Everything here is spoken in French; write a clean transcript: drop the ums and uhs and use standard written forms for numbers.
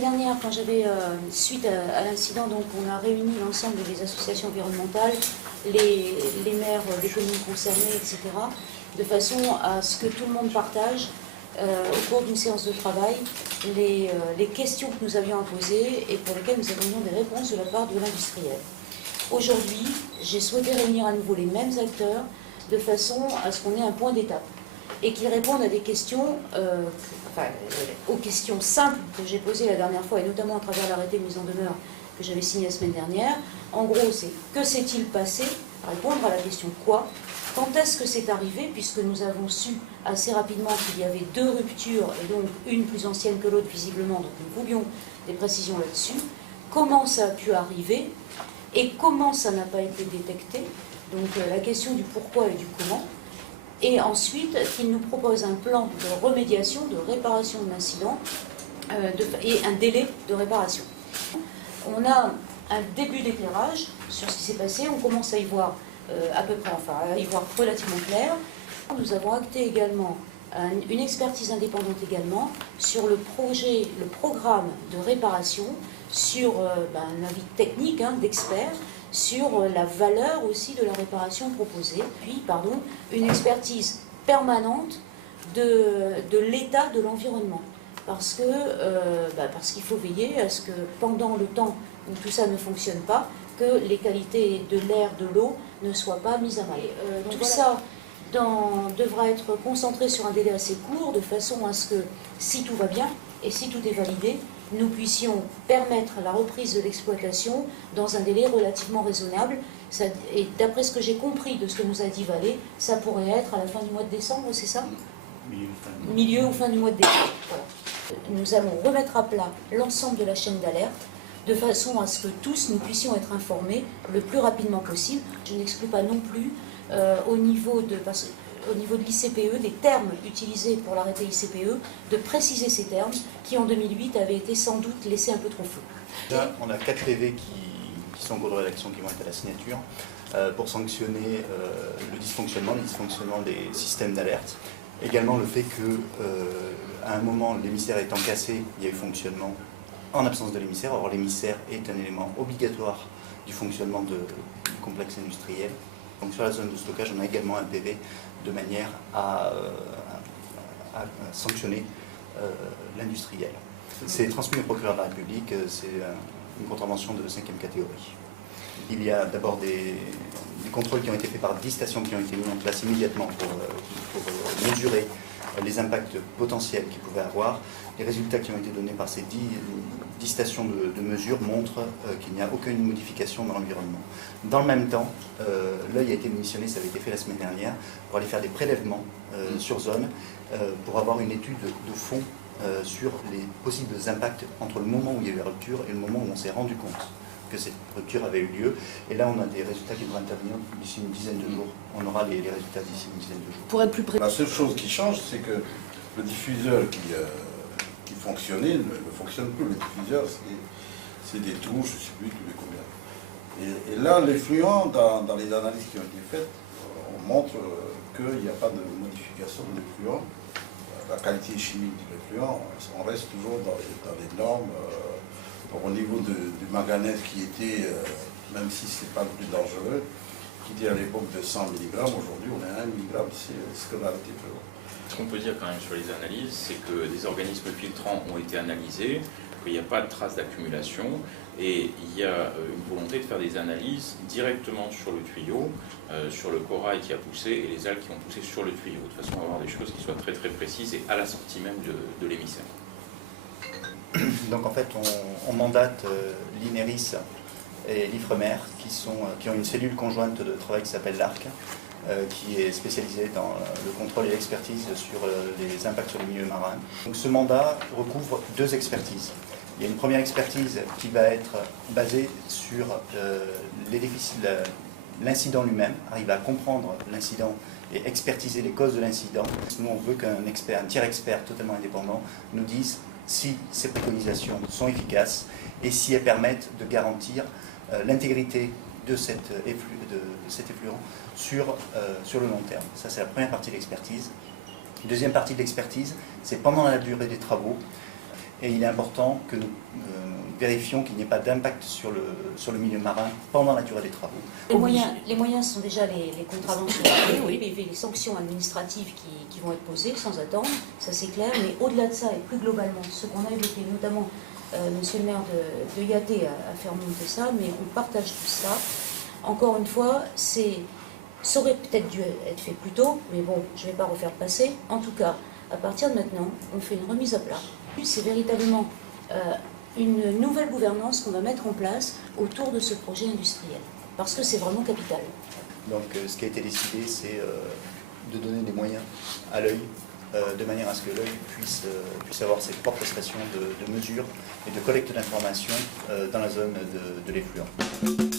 semaine dernière, quand j'avais, suite à l'incident, donc on a réuni l'ensemble des associations environnementales, les maires des communes concernées, etc., de façon à ce que tout le monde partage, au cours d'une séance de travail, les questions que nous avions à poser et pour lesquelles nous attendions des réponses de la part de l'industriel. Aujourd'hui, j'ai souhaité réunir à nouveau les mêmes acteurs de façon à ce qu'on ait un point d'étape et qu'ils répondent à des questions, aux questions simples que j'ai posées la dernière fois, et notamment à travers l'arrêté de mise en demeure que j'avais signé la semaine dernière. En gros, c'est que s'est-il passé? Répondre à la question quoi? Quand est-ce que c'est arrivé? Puisque nous avons su assez rapidement qu'il y avait 2 ruptures, et donc une plus ancienne que l'autre visiblement, donc nous voulions des précisions là-dessus. Comment ça a pu arriver? Et comment ça n'a pas été détecté? Donc la question du pourquoi et du comment. Et ensuite, qu'il nous propose un plan de remédiation, de réparation de l'incident et un délai de réparation. On a un début d'éclairage sur ce qui s'est passé, on commence à y voir à peu près, enfin à y voir relativement clair. Nous avons acté également une expertise indépendante également sur le projet, le programme de réparation, sur un avis technique d'experts, sur la valeur aussi de la réparation proposée, puis une expertise permanente de l'état de l'environnement. Parce qu'il faut veiller à ce que pendant le temps où tout ça ne fonctionne pas, que les qualités de l'air, de l'eau ne soient pas mises à mal. Donc tout ça devra être concentré sur un délai assez court, de façon à ce que, si tout va bien et si tout est validé, nous puissions permettre la reprise de l'exploitation dans un délai relativement raisonnable. Et d'après ce que j'ai compris de ce que nous a dit Valais, ça pourrait être à la fin du mois de décembre, c'est ça? Milieu ou fin du mois de décembre. Voilà. Nous allons remettre à plat l'ensemble de la chaîne d'alerte, de façon à ce que tous nous puissions être informés le plus rapidement possible. Je n'exclus pas non plus au niveau de l'ICPE, des termes utilisés pour l'arrêté ICPE, de préciser ces termes qui en 2008 avaient été sans doute laissés un peu trop flous. Là, on a 4 PV qui sont en cours de rédaction, qui vont être à la signature, pour sanctionner les dysfonctionnements des systèmes d'alerte. Également le fait qu'à un moment, l'émissaire étant cassé, il y a eu fonctionnement en absence de l'émissaire. Or, l'émissaire est un élément obligatoire du fonctionnement du complexe industriel. Donc sur la zone de stockage, on a également un PV de manière à sanctionner l'industriel. C'est transmis au procureur de la République, c'est une contravention de 5e catégorie. Il y a d'abord des contrôles qui ont été faits par 10 stations qui ont été mis en place immédiatement pour mesurer les impacts potentiels qu'ils pouvaient avoir. Les résultats qui ont été donnés par ces 10 stations de mesure montrent qu'il n'y a aucune modification dans l'environnement. Dans le même temps, l'œil a été missionné, ça avait été fait la semaine dernière, pour aller faire des prélèvements sur zone, pour avoir une étude de fond sur les possibles impacts entre le moment où il y a eu la rupture et le moment où on s'est rendu compte que cette rupture avait eu lieu. Et là, on a des résultats qui devraient intervenir d'ici une dizaine de jours. On aura les résultats d'ici une dizaine de jours. Pour être plus précis. La seule chose qui change, c'est que le diffuseur qui fonctionnait ne fonctionne plus. Le diffuseur, c'est des trous, je ne sais plus tous les combien. Et là, l'effluent, dans les analyses qui ont été faites, on montre qu'il n'y a pas de modification de l'effluent. La qualité chimique de l'effluent, on reste toujours dans les normes. Au niveau du manganèse qui était, même si ce n'est pas le plus dangereux, qui était à l'époque de 100 mg, aujourd'hui on est à 1 mg, c'est ce que l'arrêté prévoit. Ce qu'on peut dire quand même sur les analyses, c'est que des organismes filtrants ont été analysés, qu'il n'y a pas de traces d'accumulation, et il y a une volonté de faire des analyses directement sur le tuyau, sur le corail qui a poussé et les algues qui ont poussé sur le tuyau, de façon à avoir des choses qui soient très très précises et à la sortie même de l'émissaire. Donc en fait, on mandate l'INERIS et l'IFREMER qui ont une cellule conjointe de travail qui s'appelle l'ARC, qui est spécialisée dans le contrôle et l'expertise sur les impacts sur les milieux marins. Donc ce mandat recouvre 2 expertises. Il y a une première expertise qui va être basée sur l'incident lui-même, arriver à comprendre l'incident et expertiser les causes de l'incident. Nous, on veut un tiers expert totalement indépendant nous dise si ces préconisations sont efficaces et si elles permettent de garantir l'intégrité de cet effluent sur le long terme. Ça, c'est la première partie de l'expertise. Deuxième partie de l'expertise, c'est pendant la durée des travaux, Et il est important que nous vérifions qu'il n'y ait pas d'impact sur le milieu marin pendant la durée des travaux. Les moyens sont déjà les contraventions, oui, mais les sanctions administratives qui vont être posées sans attendre, ça c'est clair, mais au-delà de ça et plus globalement, ce qu'on a évoqué, notamment monsieur le maire de Yaté a fait remonter ça, mais on partage tout ça. Encore une fois, ça aurait peut-être dû être fait plus tôt, mais bon, je ne vais pas refaire le passé. En tout cas, à partir de maintenant, on fait une remise à plat. C'est véritablement une nouvelle gouvernance qu'on va mettre en place autour de ce projet industriel, parce que c'est vraiment capital. Donc ce qui a été décidé, c'est de donner des moyens à l'œil, de manière à ce que l'œil puisse avoir ses propres stations de mesure et de collecte d'informations dans la zone de l'effluent.